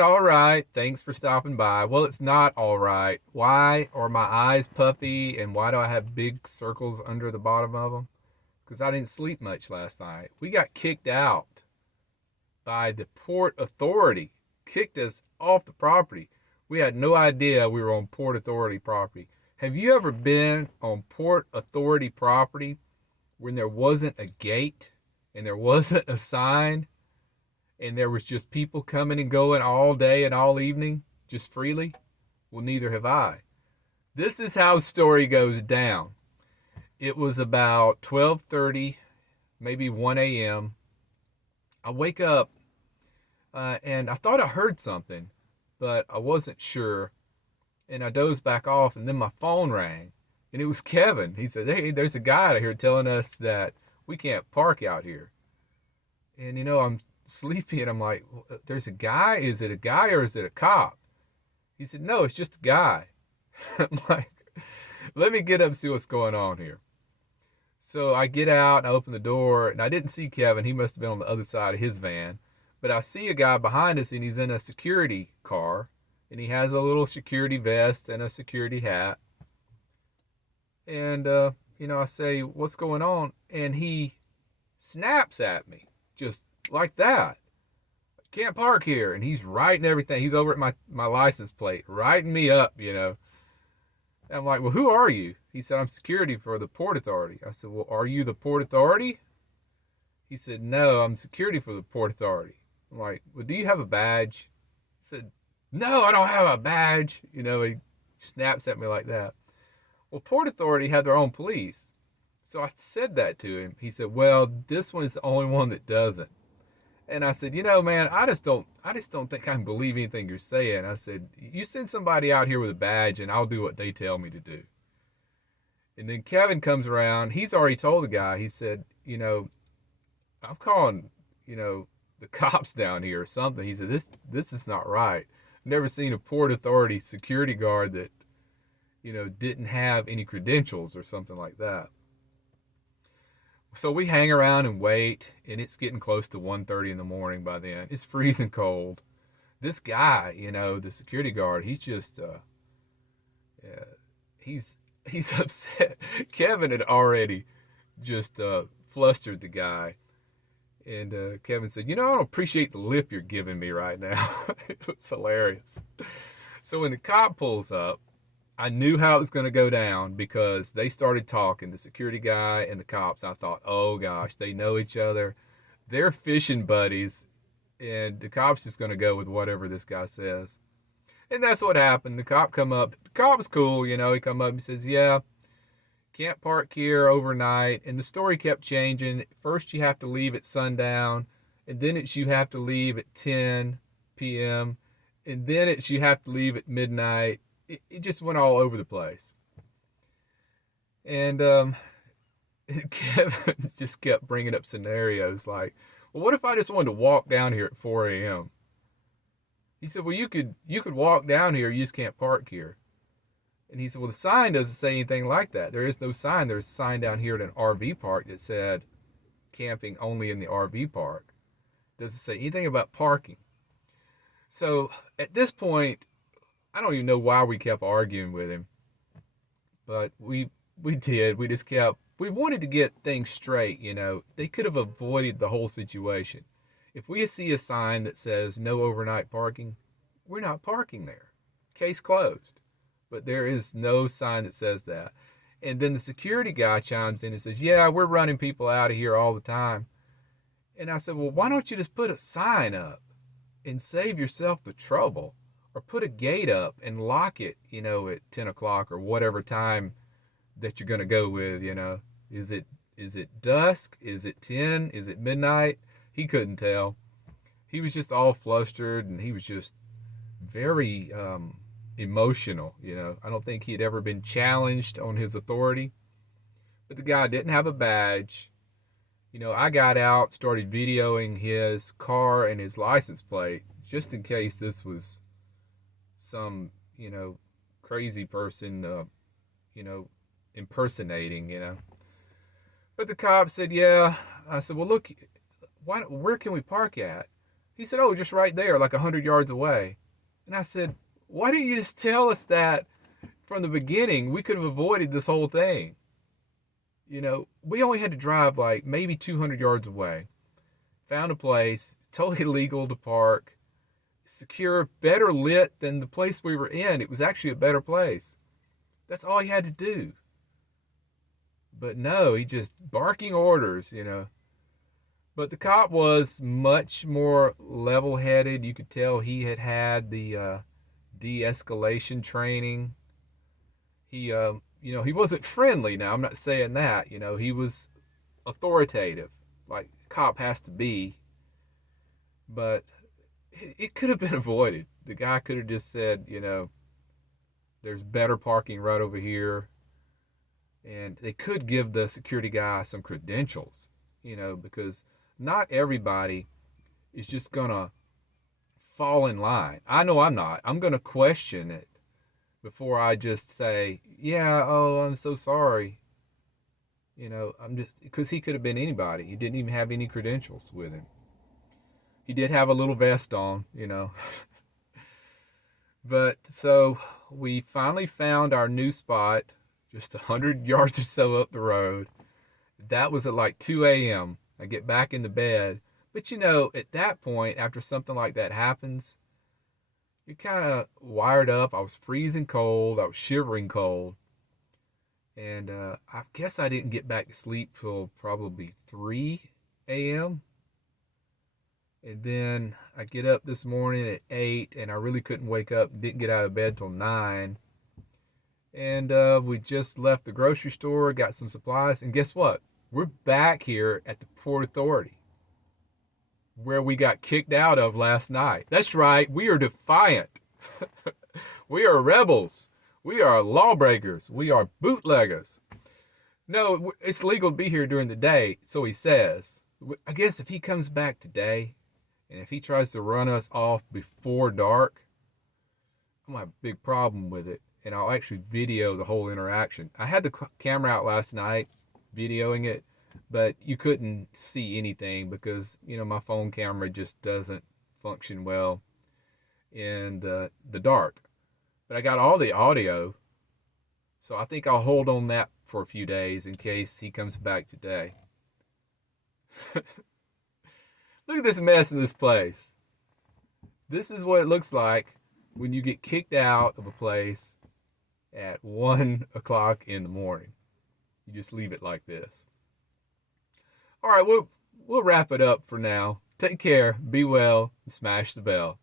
all right. Thanks for stopping by. Well, it's not all right. Why are my eyes puffy and why do I have big circles under the bottom of them? Because I didn't sleep much last night. We got kicked out by the Port Authority, kicked us off the property. We had no idea we were on Port Authority property. Have you ever been on Port Authority property when there wasn't a gate and there wasn't a sign and there was just people coming and going all day and all evening just freely? Well, neither have I. This is how the story goes down. It was about 12:30, maybe 1 a.m. I wake up and I thought I heard something, but I wasn't sure. And I dozed back off, and then my phone rang, and it was Kevin. He said, "Hey, there's a guy out here telling us that we can't park out here." And I'm sleepy, and I'm like, "There's a guy? Is it a guy or is it a cop?" He said, "No, it's just a guy." I'm like, "Let me get up and see what's going on here." So I get out and I open the door, and I didn't see Kevin. He must have been on the other side of his van. But I see a guy behind us, and he's in a security car, and he has a little security vest and a security hat. And, I say, "What's going on?" And he snaps at me just like that. "Can't park here." And he's writing everything. He's over at my license plate, writing me up. And I'm like, "Well, who are you?" He said, "I'm security for the Port Authority." I said, "Well, are you the Port Authority?" He said, "No, I'm security for the Port Authority." I'm like, "Well, do you have a badge?" He said, "No, I don't have a badge." He snaps at me like that. Well, Port Authority had their own police. So I said that to him. He said, "Well, this one is the only one that doesn't." And I said, "Man, I just don't think I can believe anything you're saying." I said, "You send somebody out here with a badge and I'll do what they tell me to do." And then Kevin comes around. He's already told the guy, he said, "I'm calling, the cops down here or something." He said, this is not right. Never seen a Port Authority security guard that, didn't have any credentials or something like that. So we hang around and wait, and it's getting close to 1:30 in the morning by then. It's freezing cold. This guy, the security guard, he's just uh, he's upset. Kevin had already just flustered the guy. And Kevin said, "I don't appreciate the lip you're giving me right now." It was hilarious. So when the cop pulls up, I knew how it was going to go down because they started talking, the security guy and the cops. I thought, oh gosh, they know each other. They're fishing buddies. And the cop's just going to go with whatever this guy says. And that's what happened. The cop come up. The cop was cool, he come up and says, "Yeah, can't park here overnight." And the story kept changing. First, you have to leave at sundown, and then it's you have to leave at 10 p.m., and then it's you have to leave at midnight. It just went all over the place. And Kevin just kept bringing up scenarios like, "Well, what if I just wanted to walk down here at 4 a.m.? He said, "Well, you could walk down here. You just can't park here." And he said, "Well, the sign doesn't say anything like that. There is no sign. There's a sign down here at an RV park that said camping only in the RV park. It doesn't say anything about parking." So at this point, I don't even know why we kept arguing with him, but we did. We wanted to get things straight. They could have avoided the whole situation. If we see a sign that says no overnight parking, we're not parking there. Case closed. But there is no sign that says that. And then the security guy chimes in and says, "Yeah, we're running people out of here all the time." And I said, "Well, why don't you just put a sign up and save yourself the trouble? Or put a gate up and lock it, at 10 o'clock or whatever time that you're going to go with. Is it dusk? Is it 10? Is it midnight?" He couldn't tell. He was just all flustered, and he was just very emotional. I don't think he had ever been challenged on his authority. But the guy didn't have a badge. I got out, started videoing his car and his license plate just in case this was some, crazy person, you know, impersonating. But the cop said, "Yeah." I said, "Well, look, where can we park at?" He said, oh, just right there, like 100 yards away. And I said, why didn't you just tell us that from the beginning? We could have avoided this whole thing. We only had to drive like maybe 200 yards away. Found a place, totally legal to park, secure, better lit than the place we were in. It was actually a better place. That's all he had to do. But no, he just barking orders. But the cop was much more level headed. You could tell he had had the de escalation training. He wasn't friendly now. I'm not saying that. He was authoritative, like a cop has to be. But it could have been avoided. The guy could have just said, there's better parking right over here. And they could give the security guy some credentials, because not everybody is just going to fall in line. I know I'm not. I'm going to question it before I just say, yeah, oh, I'm so sorry. I'm just, because he could have been anybody. He didn't even have any credentials with him. He did have a little vest on. But so we finally found our new spot just 100 yards or so up the road. That was at like 2 a.m. I get back into bed. But at that point, after something like that happens, you're kind of wired up. I was freezing cold. I was shivering cold. And I guess I didn't get back to sleep till probably 3 a.m. And then I get up this morning at 8, and I really couldn't wake up. Didn't get out of bed till 9. And we just left the grocery store, got some supplies, and guess what? We're back here at the Port Authority, where we got kicked out of last night. That's right, we are defiant. We are rebels. We are lawbreakers. We are bootleggers. No, it's legal to be here during the day, so he says. I guess if he comes back today, and if he tries to run us off before dark, I'm going to have a big problem with it. And I'll actually video the whole interaction. I had the camera out last night, videoing it, but you couldn't see anything because, my phone camera just doesn't function well in the dark. But I got all the audio, so I think I'll hold on that for a few days in case he comes back today. Look at this mess in this place. This is what it looks like when you get kicked out of a place at 1 o'clock in the morning. You just leave it like this. All right, we'll wrap it up for now. Take care, be well, and smash the bell.